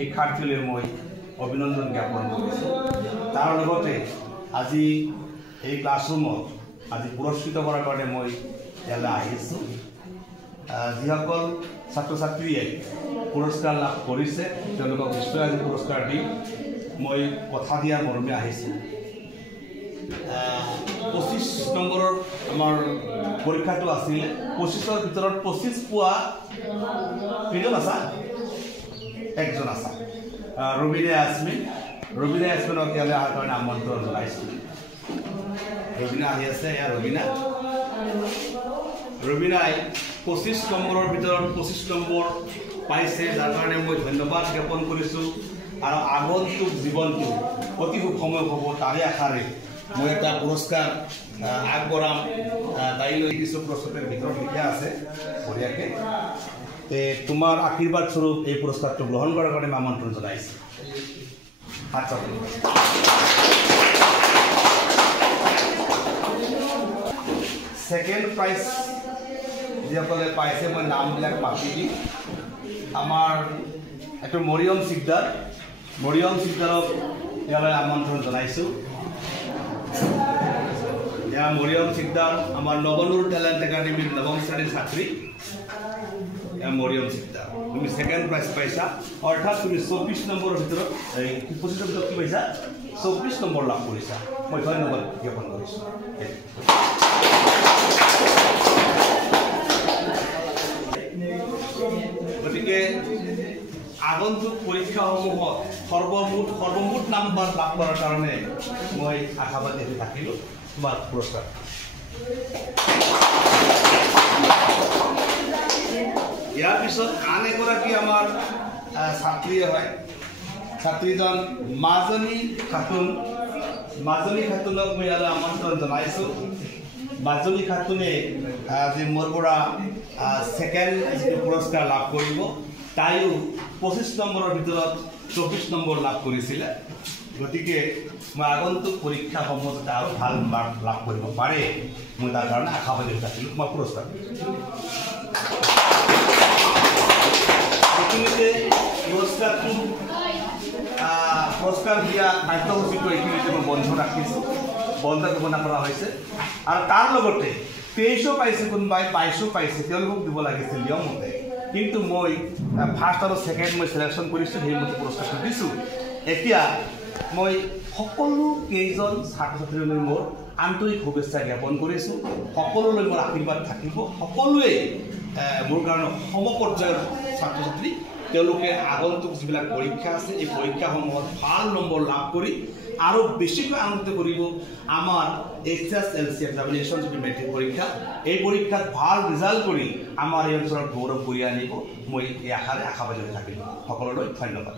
শিক্ষাৰ্থীলৈ মই অভিনন্দন জ্ঞাপন কৰিছোঁ। তাৰ লগতে আজি এই ক্লাছৰুমত আজি পুৰস্কৃত কৰাৰ কাৰণে মই ইয়ালৈ আহিছোঁ। যিসকল ছাত্ৰ ছাত্ৰীয়ে পুৰস্কাৰ লাভ কৰিছে তেওঁলোকক নিশ্চয় আজি পুৰস্কাৰ দি মই কথা দিয়া মৰ্মে আহিছোঁ। 25 নম্বৰৰ আমাৰ পৰীক্ষাটো আছিলে। 25ৰ ভিতৰত 25 পোৱা কেইজন আছা? একজন আছা। ৰবিনা আজমিনক ইয়ালৈ অহাৰ কাৰণে আমন্ত্ৰণ জনাইছোঁ। ৰবিনা আহি আছে। ৰবিনাই 25 নম্বৰৰ ভিতৰত 25 নম্বৰ পাইছে, যাৰ কাৰণে মই ধন্যবাদ জ্ঞাপন কৰিছোঁ। আৰু আগন্তুক জীৱনটো অতি সুখময় হ'ব তাৰে আশাৰে মই এটা পুৰস্কাৰ আগবঢ়াম। তাইলৈ কিছু প্ৰশ্নৰ ভিতৰত লিখা আছে বঢ়িয়াকৈ। তোমাৰ আশীৰ্বাদ স্বৰূপ এই পুৰস্কাৰটো গ্ৰহণ কৰাৰ কাৰণে মই আমন্ত্ৰণ জনাইছোঁ। ছেকেণ্ড প্ৰাইজ যিসকলে পাইছে মই নামবিলাক মাতি দিম। আমাৰ এইটো মৰিয়ম চিকদাৰক ইয়ালৈ আমন্ত্ৰণ জনাইছোঁ। মৰিয়ম চিকদাৰ আমাৰ নৱনুৰ টেলেণ্ট একাডেমীৰ 9ম শ্ৰেণীৰ ছাত্ৰী। মৰিয়ম চিকদাৰ, তুমি ছেকেণ্ড প্ৰাইজ পাইছা, অৰ্থাৎ তুমি 24 নম্বৰৰ ভিতৰত 25ৰ ভিতৰত কি পাইছা? 24 নম্বৰ লাভ কৰিছা। মই ধন্যবাদ জ্ঞাপন কৰিছোঁ। গতিকে আগন্তুক পৰীক্ষাসমূহত সৰ্বমুঠ নাম্বাৰ লাভ কৰাৰ কাৰণে মই আশাবাদী হৈ থাকিলোঁ। তোমাৰ পুৰস্কাৰ। ইয়াৰ পিছত আন এগৰাকী আমাৰ ছাত্ৰীয়ে হয়, ছাত্ৰীজন মাজনী খাতুনক মই ইয়ালৈ আমন্ত্ৰণ জনাইছোঁ। মাজনী খাতুনে আজি মোৰ পৰা ছেকেণ্ড পুৰস্কাৰ লাভ কৰিব। তাইও 25 নম্বৰৰ ভিতৰত 24 নম্বৰ লাভ কৰিছিলে। গতিকে মই আগন্তুক পৰীক্ষাসমূহত আৰু ভাল মাৰ্ক লাভ কৰিব পাৰে, মই তাৰ কাৰণে আশাবাদী হৈ থাকিলোঁ। মই পুৰস্কাৰ এইখিনিতে পুৰস্কাৰ দিয়া কাৰ্যসূচীটো এইখিনিতে মই বন্ধ ৰাখিছোঁ, বন্ধ ঘোষণা কৰা হৈছে। আৰু তাৰ লগতে 23ও পাইছে, কোনোবাই 22ও পাইছে, তেওঁলোকক দিব লাগিছিল নিয়মমতে। কিন্তু মই ফাৰ্ষ্ট আৰু ছেকেণ্ড মই চিলেকশ্যন কৰিছোঁ, সেইমতে পুৰস্কাৰটো দিছোঁ। এতিয়া মই সকলো কেইজন ছাত্ৰ ছাত্ৰীলৈ মোৰ আন্তৰিক শুভেচ্ছা জ্ঞাপন কৰিছোঁ। সকলোলৈ মোৰ আশীৰ্বাদ থাকিব। সকলোৱে মোৰ কাৰণে সমপৰ্যায়ৰ ছাত্ৰ ছাত্ৰী। তেওঁলোকে আগন্তুক যিবিলাক পৰীক্ষা আছে এই পৰীক্ষাসমূহত ভাল নম্বৰ লাভ কৰি আৰু বেছিকৈ আনন্দিত কৰিব। আমাৰ HSLC এক্সামিনেশ্যন যিটো মেট্ৰিক পৰীক্ষা, এই পৰীক্ষাত ভাল ৰিজাল্ট কৰি আমাৰ এই অঞ্চলত গৌৰৱ কঢ়িয়াই আনিব। মই এই আশাবাদী হৈ থাকিলোঁ। সকলোলৈ ধন্যবাদ।